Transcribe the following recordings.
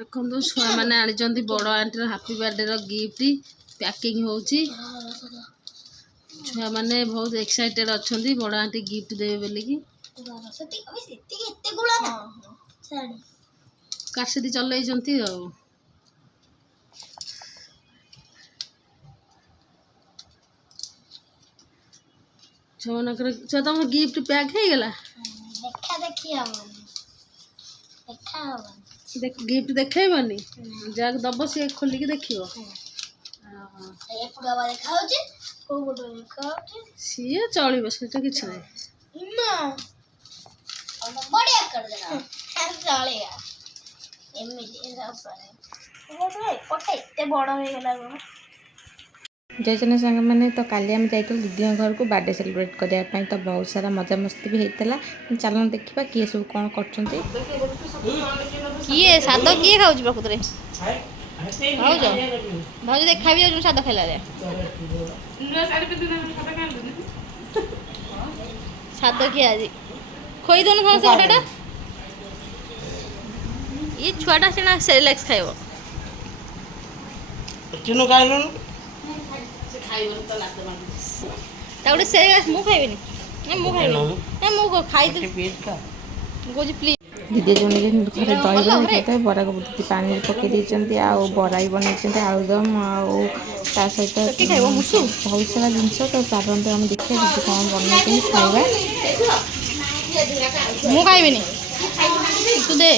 देखो छुआ मैंने आनी बड़ aunty happy birthday gift packing होची छुआ मैंने बहुत एक्साइटेड अच्छा बड़ आंटी गिफ्ट देवे बोलिकी काशती चल छुआ मन छुआ तुम गिफ्ट पैक हो गला गिफ्ट देखनी जहाँ दब सी खोलिक देख सी चलो से किसी जयचन सांग मैंने तो काली आम जाइल दीदी घर को बर्थडे सेलिब्रेट करने तो बहुत सारा मजा मस्ती भी होता चल देखा किए सब कौन कर साद किए खाऊ प्रकृत भाज भाज देखा भी साद खाला साद किए आज खोई दौन समस्त गोटेटा ये छुआटा सीना सेरेलेक्स खाइब चिनु खाइलु गोटे सेरेलेक्स मु खाइबेनी मु खाइबेनी मु खाई प्लीज दीदी जो घरे दही बरा को दीदी पानी पकई आउ बरा भी बनई आलुदम आ सहित बहुत सारा जिनस तो चालते आम देखिए दीदी कौन बन खाଇବା मु खाइबेनी तू दे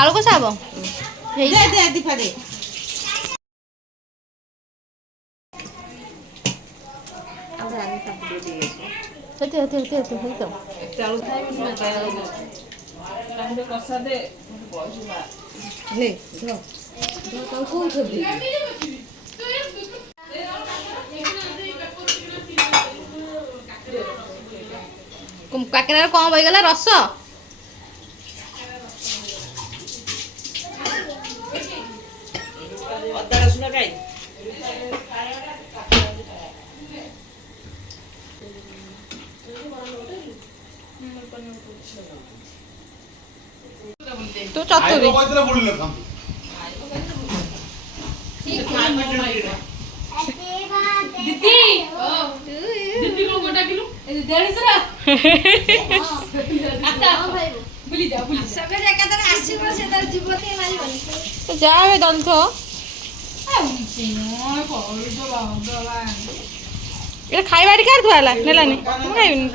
आलू कषा हम काकेरा कम होगला रस अदा रसुण खाई तू चतुरी जा दल थो ये खाइबा कार थुआला नेलानी मु खाइबिनी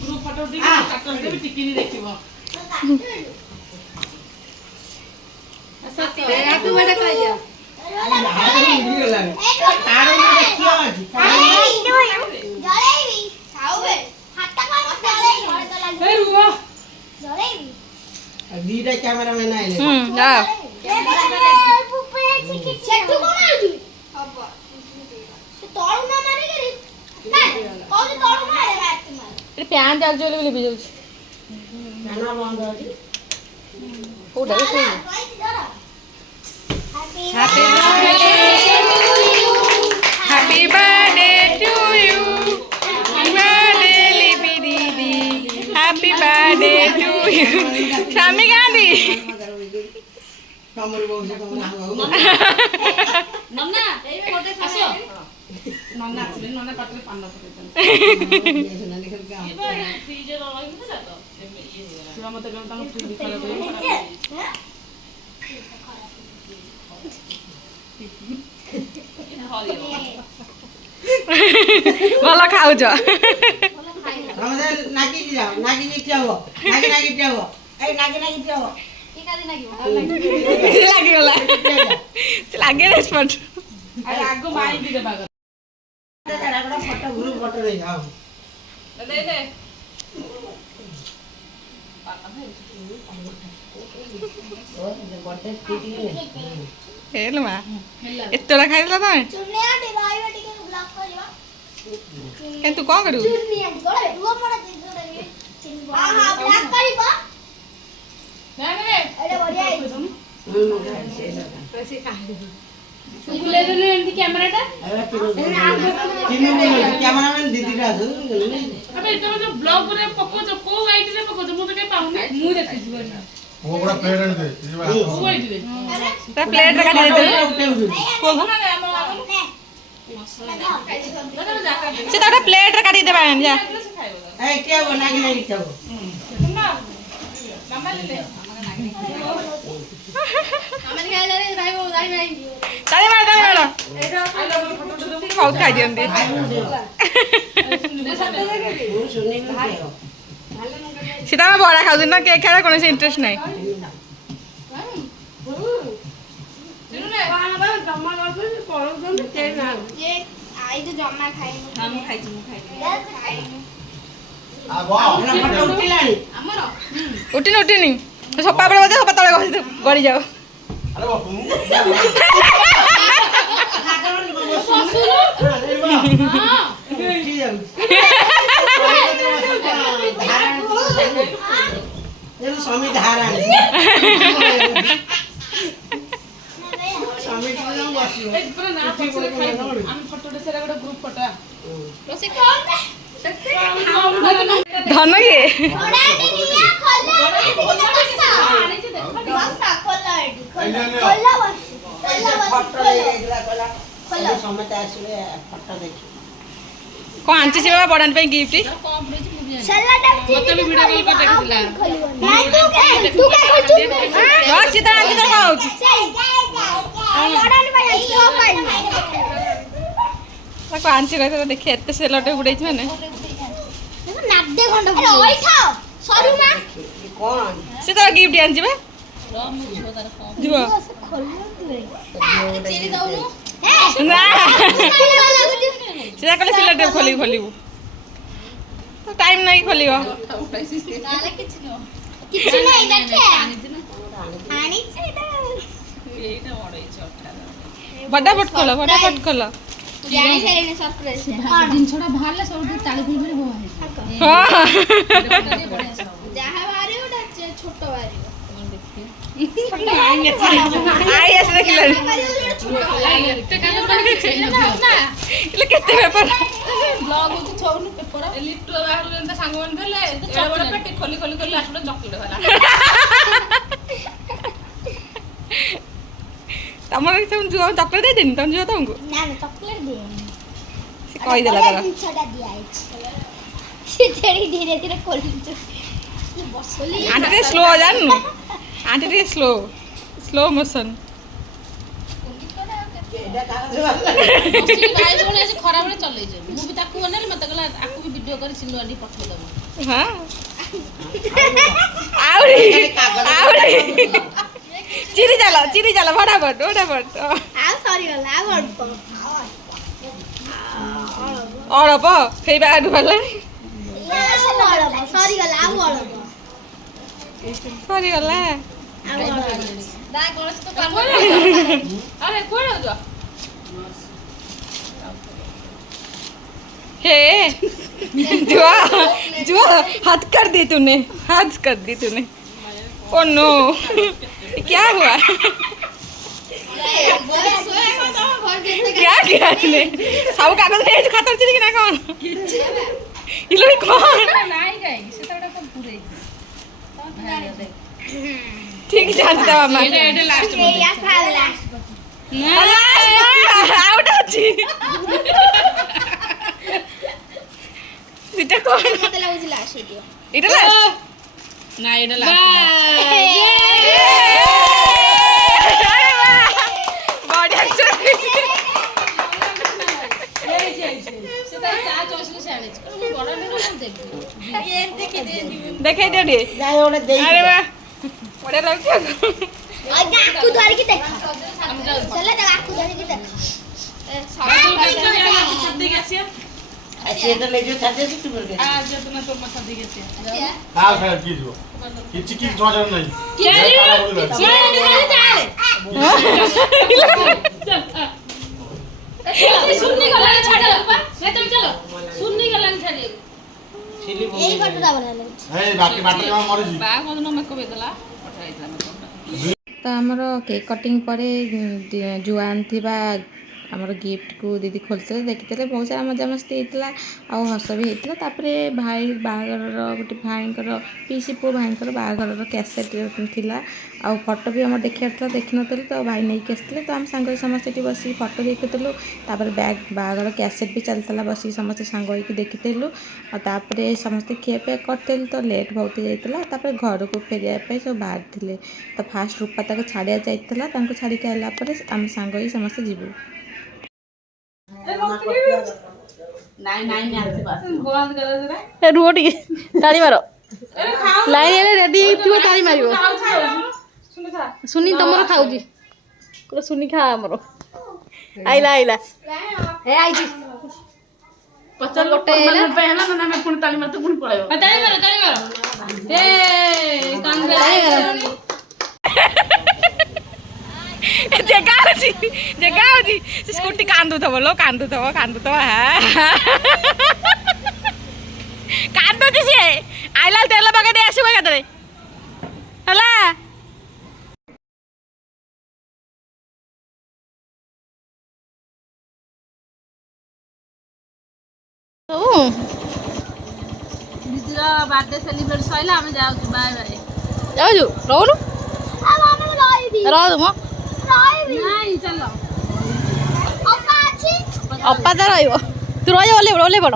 ग्रुप फोटो टिकनी देखिबो दीटा कैमरा मैन आइले प्यान जाल भी जाऊँ Happy birthday to you. Happy birthday, Libby Didi. Happy birthday to you. Sami Gandhi. नन्ना गोटे आसो नन्ना आसले नन्ना पाटले पान पकेतन फ्रिज रे रही था तो ये मत गम तांग फ्रिज खराब भल खाऊछ नागी जाओ नागी जाओ नागी नागी जाओ ए नागी नागी जाओ लागी गला लागे रेस्पॉन्स अरे आगो माई भी देबा फोटो ग्रुप फोटो ले जाओ दे दे हेलो मा एतला खाइला त के तू कोन करू କ୍ୟାମେରାମ୍ୟାନ୍ ଦିଦିଟା ଅଛନ୍ତି। ପ୍ଲେଟ୍ରେ କାଟି ଦେଇଦେବେ ସେ ତ ଗୋଟେ ପ୍ଲେଟ୍ରେ କାଟି ଦେବେ ଯା ବହୁତ ଖାଇ ଦିଅନ୍ତି ସେ ତ ଆମେ ବରା ଖାଉଛନ୍ତି ନା କେକ୍ ଖାଇବା କୌଣସି ଇଣ୍ଟରେଷ୍ଟ ନାହିଁ ଉଠିନି ଉଠିନି ସପା ବେଳେ ବୋଧେ ସପା ତଳେ ଗଡ଼ି ଯାଉ ଧନ କିଏ କଣ ଆଣିଛି ସେ ବଡ଼ ପାଇଁ ଗିଫ୍ଟ ଆଣିଛି ଦେଖି ଏତେ ସେଲଟେ ବୁଡେଇଛି ମାନେ ସେ ତାର ଗିଫ୍ଟ ଆଣିଛି ବା ଯିବ ସେଟା କହିଲେ ସିଲେଟ ଖୋଲିବୁ ଟାଇମ୍ ନାହିଁ ଖୋଲିବ ଫଟାଫଟ ଖୋଲ ଜିନିଷଟା ବାହାରିଲେ ସବୁ ତାଳି ଫୁଳି ଆଇ ଆସି ଦେଖିଲାଣି କେତେ ବେପାର ତମର ଝିଅ ଚକଲେଟ ଦେଇଦେନି ତମ ଝିଅ ତମକୁ ସେ କହିଦେଲା ତାର ଆଣ୍ଟି ଟିକେ ସ୍ଲୋ ଜାଣିନୁ ଆଣ୍ଟି ଟିକେ ସ୍ଲୋ ମୋସନ୍ ଖରାବେଳେ ଚଲେଇଛ ମୁଁ ବି ତାକୁ ବନେଇଲି ମତେ କହିଲା ଆକୁ ବି ଭିଡିଓ କରି ସିଲୁ ଆଣ୍ଟି ପଠେଇଦବ ହଁ ଆହୁରି ଚିରି ଚାଲ ଫଟାଫଟ ଅଳପ ଫେଇବା ଆଠୁ ବାହାରିଲାଣି ସରିଗଲା हे जुआ हाथ कर दी तूने ओ नो क्या हुआ क्या किया तूने सब कागज नहीं खाता चली कि ना कौन इलो कौन ठीक जानता मामा ଏଇଟା ଲାଷ୍ଟ आउट ଅଛି এটা কোন মতে লাগুଛି লাস্ট এটা লাস্ট না এটা লাস্ট বড়িয়া দেখাই দে রে আরে বাহ বড়িয়া লাগছে आकु धर के देख चले जा आकु धर के देख छाती गेसिया ऐसे तो ले जो छाते से तू करके आज तुम्हें तो मत छाती गेसिया काल खाय की जो किछि की जोजर नहीं क्या रे चल सुननी गला छाड़ मैं तुम चलो सुननी गला छाड़ यही फोटो दा बना ले ए बाकी बाटे में मर जी बा कोन में को बेदला पठाई दिला ତ ଆମର କେକ୍ କଟିଂ ପରେ ଯୁଆ ଆଣିଥିବା ଆମର गिफ्ट को दीदी खोलते देखते बहुत सारा मजामस्ती होता आउ हस भी होता तापर भाई बाहागर गोटे भाईकर पीसी पु भाईकर बाहागर कैसेट थिला आउ फोटो भी आम देखा देखी नी तो भाई नहीं आसते तो आम सांग समस्ते बस फोटो देखुलु तापर बैग बाहागर कैसेट भी चलता बस समस्ते सांग होकर देखीलु तापर समस्ते खियापिया करते तो लेट बहुत जाता घर को फेरिया सब बाहर थे तो फास्ट रूपा तक छाड़िया जाता छाड़ी आलापर आम सांग ही समस्ते जीवु रुह टे ताली मार लाइन रेडी ताली मार सुनी तुम खाऊँ पूरा सुनी खा आमर आइला आइला ए आई पचार गोटे जगह से स्कूटी कांदुथब लो कांदुथब कांदुची सी आइला तेल पकड़ दे आसो केतरे हला दीदी बर्थडे सेलिब्रेट सइला हम जाऊ बाय बाय जाऊ रहनु अब हम रही रह तुम नहीं चलो अपा अछि अप्पा तो रही तू रही ओले पड़